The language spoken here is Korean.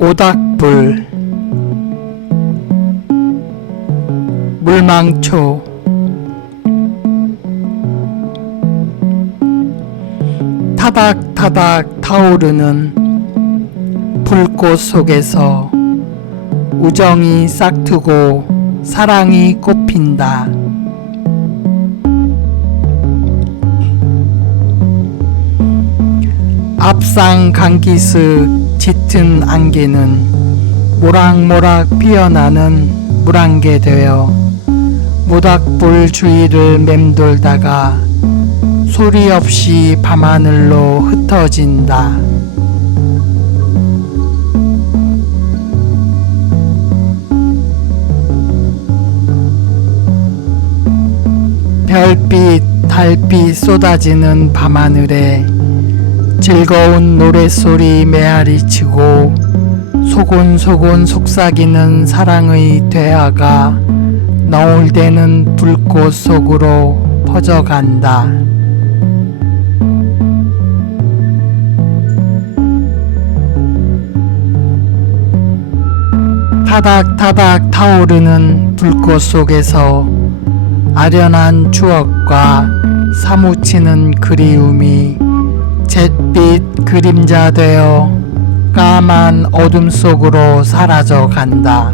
모닥불, 물망초, 타닥타닥 타오르는 불꽃 속에서 우정이 싹트고 사랑이 꽃핀다. 앞상 강기슭 짙은 안개는 모락모락 피어나는 물안개 되어 모닥불 주위를 맴돌다가 소리 없이 밤하늘로 흩어진다. 별빛, 달빛 쏟아지는 밤하늘에 즐거운 노랫소리 메아리치고 소곤소곤 속삭이는 사랑의 대화가 너울대는 불꽃 속으로 퍼져간다. 타닥타닥 타오르는 불꽃 속에서 아련한 추억과 사무치는 그리움이 잿빛 그림자 되어 까만 어둠 속으로 사라져 간다.